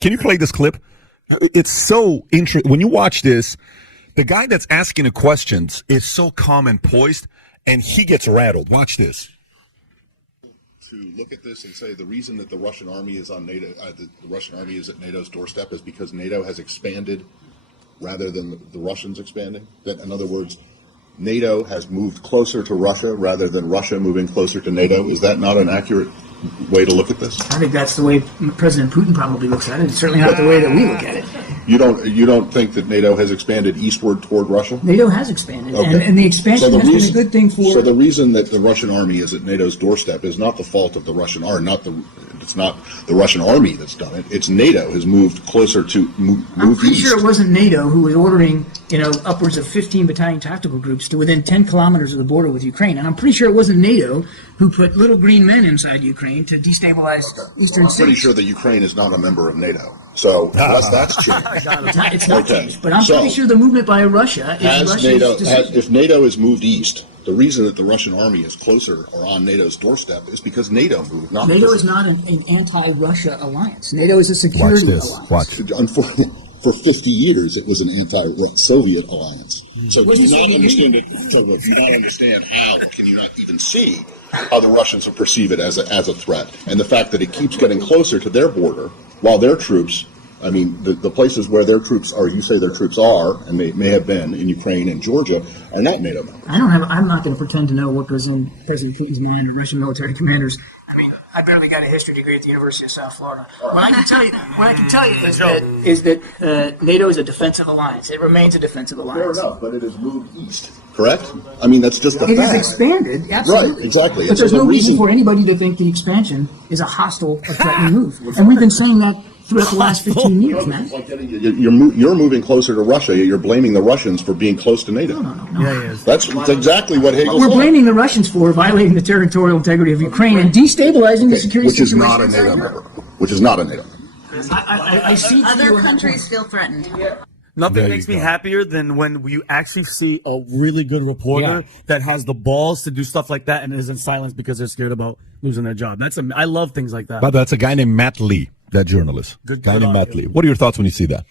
Can you play this clip? It's so interesting. When you watch this, the guy that's asking the questions is so calm and poised, and he gets rattled. Watch this. To look at this and say the reason that the Russian army is on NATO, the Russian army is at NATO's doorstep is because NATO has expanded rather than the Russians expanding. That, in other words, NATO has moved closer to Russia rather than Russia moving closer to NATO. Is that not an accurate way to look at this? I think that's the way President Putin probably looks at it. It's certainly not the way that we look at it. You don't think that NATO has expanded eastward toward Russia? NATO has expanded, okay. and the expansion has been a good thing for. So the reason that the Russian army is at NATO's doorstep is not the fault of the Russian army. It's not the Russian army that's done it. It's NATO has moved closer to move I'm pretty east. sure it wasn't NATO who was ordering, upwards of 15 battalion tactical groups to within 10 kilometers of the border with Ukraine, and I'm pretty sure it wasn't NATO who put little green men inside Ukraine to destabilize eastern cities. I'm pretty sure that Ukraine is not a member of NATO. So unless that's changed, it's not changed. But I'm pretty sure the movement by Russia is Russia's decision. If NATO has moved east, the reason that the Russian army is closer or on NATO's doorstep is because NATO moved. NATO is not an anti-Russia alliance. NATO is a security alliance. Watch. Unfortunately, for 50 years, it was an anti-Soviet alliance. So do you not understand it? So do you not understand how? Can you not even see how the Russians will perceive it as a threat? And the fact that it keeps getting closer to their border, while their troops, I mean, the places where their troops are, you say their troops are, and they may have been in Ukraine and Georgia, are not NATO members. I'm not going to pretend to know what goes in President Putin's mind or Russian military commanders. I mean, I barely got a history degree at the University of South Florida. What I can tell you is that NATO is a defensive alliance. It remains a defensive alliance. Fair enough, but it has moved east, correct? I mean, that's just a fact. It has expanded, absolutely. Right, exactly. But there's no reason for anybody to think the expansion is a hostile or threatening move. And we've been saying that throughout the last 15 years, man. You're moving closer to Russia. You're blaming the Russians for being close to NATO. No. Yeah. That's exactly what Hegel We're blaming the Russians for violating the territorial integrity of Ukraine and destabilizing the security situation. Which is not a NATO member. Which is not a NATO member. I see other countries feel threatened. Nothing makes me happier than when you actually see a really good reporter that has the balls to do stuff like that and isn't silenced because they're scared about losing their job. I love things like that. But that's a guy named Matt Lee, that journalist. Good guy named Matt Lee. What are your thoughts when you see that?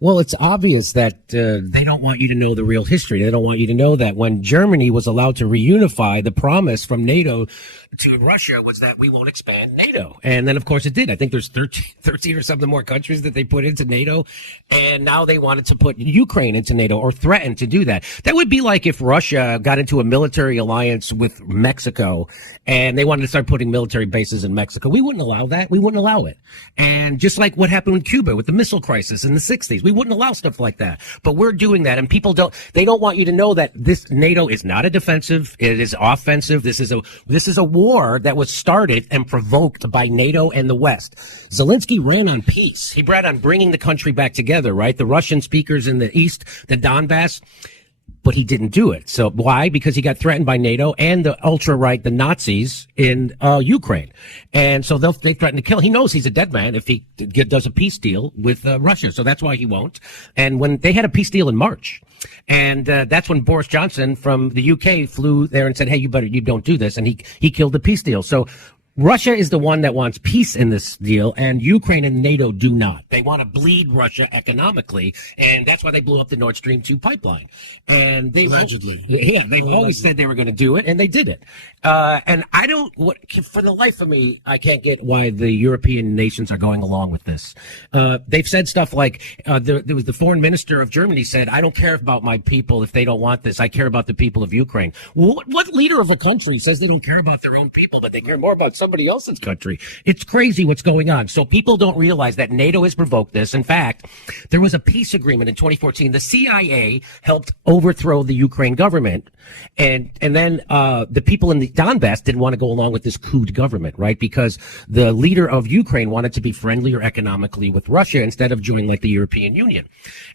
Well, it's obvious that they don't want you to know the real history. They don't want you to know that when Germany was allowed to reunify, the promise from NATO to Russia was that we won't expand NATO. And then, of course, it did. I think there's 13 or something more countries that they put into NATO. And now they wanted to put Ukraine into NATO or threaten to do that. That would be like if Russia got into a military alliance with Mexico and they wanted to start putting military bases in Mexico. We wouldn't allow that. We wouldn't allow it. And just like what happened in Cuba with the missile crisis in the 60s, we wouldn't allow stuff like that. But we're doing that. And people they don't want you to know that this NATO is not a defensive. It is offensive. This is a war that was started and provoked by NATO and the West. Zelensky ran on peace. He ran on bringing the country back together, right? The Russian speakers in the East, the Donbass. But he didn't do it. So why? Because he got threatened by NATO and the ultra-right, the Nazis in Ukraine. And so they threaten to kill. He knows he's a dead man if he does a peace deal with Russia. So that's why he won't. And when they had a peace deal in March, and that's when Boris Johnson from the UK flew there and said, hey, you don't do this. And he killed the peace deal. So Russia is the one that wants peace in this deal, and Ukraine and NATO do not. They want to bleed Russia economically, and that's why they blew up the Nord Stream 2 pipeline. And they've always said they were going to do it, and they did it. And for the life of me, I can't get why the European nations are going along with this. They've said stuff like, there was the foreign minister of Germany said, I don't care about my people if they don't want this. I care about the people of Ukraine. What leader of a country says they don't care about their own people, but they care more about somebody else's country? It's crazy what's going on. So people don't realize that NATO has provoked this. In fact, there was a peace agreement in 2014. The CIA helped overthrow the Ukraine government. And then the people in the Donbass didn't want to go along with this coup government, right? Because the leader of Ukraine wanted to be friendlier economically with Russia instead of joining like the European Union.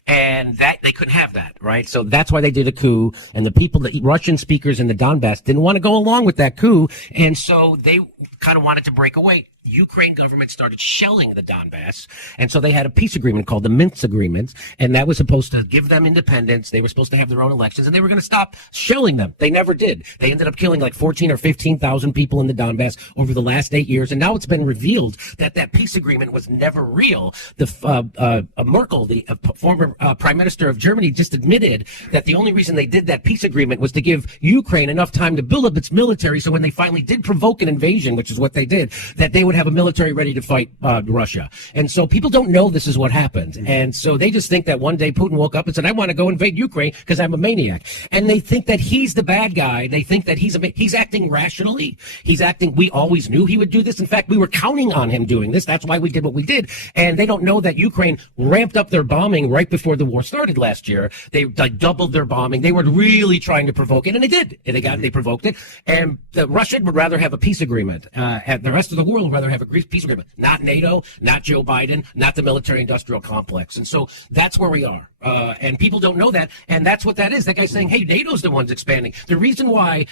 And that they couldn't have that, right? So that's why they did a coup. And the Russian speakers in the Donbass didn't want to go along with that coup. And so they kind of wanted to break away. the Ukraine government started shelling the Donbass. And so they had a peace agreement called the Minsk Agreement, and that was supposed to give them independence. They were supposed to have their own elections, and they were going to stop shelling them. They never did. They ended up killing like 14 or 15,000 people in the Donbass over the last 8 years, and now it's been revealed that that peace agreement was never real. Merkel, the former prime minister of Germany, just admitted that the only reason they did that peace agreement was to give Ukraine enough time to build up its military, so when they finally did provoke an invasion, which is what they did, that they would have a military ready to fight Russia. And so people don't know this is what happened. And so they just think that one day Putin woke up and said, I want to go invade Ukraine because I'm a maniac. And they think that he's the bad guy. They think that he's acting rationally. We always knew he would do this. In fact, we were counting on him doing this. That's why we did what we did. And they don't know that Ukraine ramped up their bombing right before the war started last year. They doubled their bombing. They were really trying to provoke it, and they did. They provoked it. And Russia would rather have a peace agreement. And the rest of the world would rather have a peace agreement. Not NATO, not Joe Biden, not the military-industrial complex. And so that's where we are. And people don't know that, and that's what that is. That guy's saying, hey, NATO's the ones expanding. The reason why,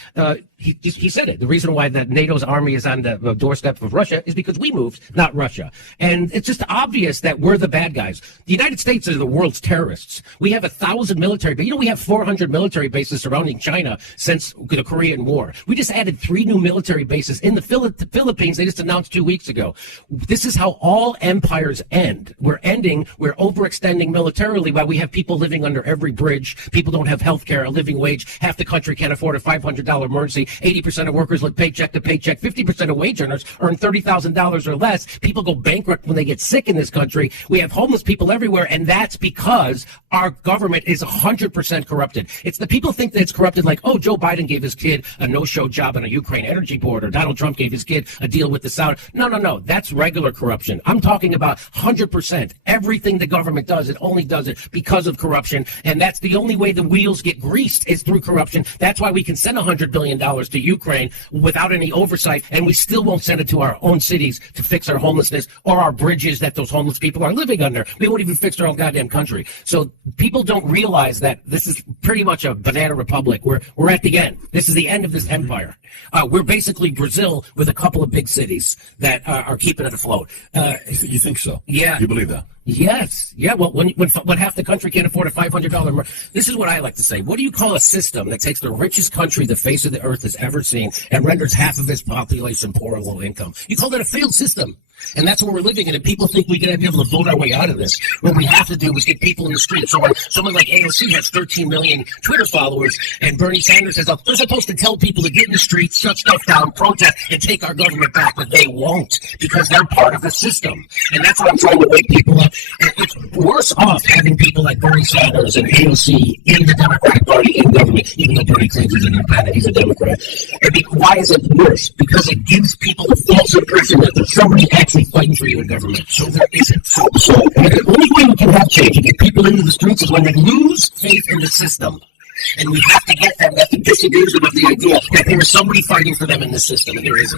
he said it, the reason why that NATO's army is on the doorstep of Russia is because we moved, not Russia. And it's just obvious that we're the bad guys. The United States are the world's terrorists. We have 1,000 military bases. We have 400 military bases surrounding China since the Korean War. We just added 3 new military bases in the Philippines. They just announced 2 weeks ago. This is how all empires end. We're overextending militarily while we have people living under every bridge. People don't have health care, a living wage. Half the country can't afford a $500 emergency. 80% of workers live paycheck to paycheck. 50% of wage earners earn $30,000 or less. People go bankrupt when they get sick in this country. We have homeless people everywhere, and that's because our government is 100% corrupted. It's the people think that it's corrupted like, oh, Joe Biden gave his kid a no-show job on a Ukraine energy board, or Donald Trump gave his kid a deal with the Saudi. No. That's regular corruption. I'm talking about 100%. Everything the government does, it only does it because of corruption, and that's the only way the wheels get greased is through corruption. That's why we can send $100 billion to Ukraine without any oversight, and we still won't send it to our own cities to fix our homelessness or our bridges that those homeless people are living under. We won't even fix our own goddamn country. So people don't realize that this is pretty much a banana republic. We're at the end. This is the end of this empire. We're basically Brazil with a couple of big cities that are keeping it afloat. You think so? Yeah. You believe that? Yes. Yeah. Well, when half the country can't afford a $500, this is what I like to say. What do you call a system that takes the richest country the face of the earth has ever seen and renders half of its population poor or low income? You call that a failed system. And that's what we're living in. And people think we're going to be able to vote our way out of this. What we have to do is get people in the streets. So when someone like AOC has 13 million Twitter followers and Bernie Sanders says, they're supposed to tell people to get in the streets, shut stuff down, protest, and take our government back. But they won't because they're part of the system. And that's what I'm trying to wake people up. And it's worse off having people like Bernie Sanders and AOC in the Democratic Party in government, even though Bernie claims he's an independent, he's a Democrat. And why is it worse? Because it gives people a false impression that there's somebody actually fighting for you in government. So there isn't. So the only way we can have change and get people into the streets is when they lose faith in the system. And we have to get them. We have to disabuse them of the idea that there is somebody fighting for them in the system, and there isn't.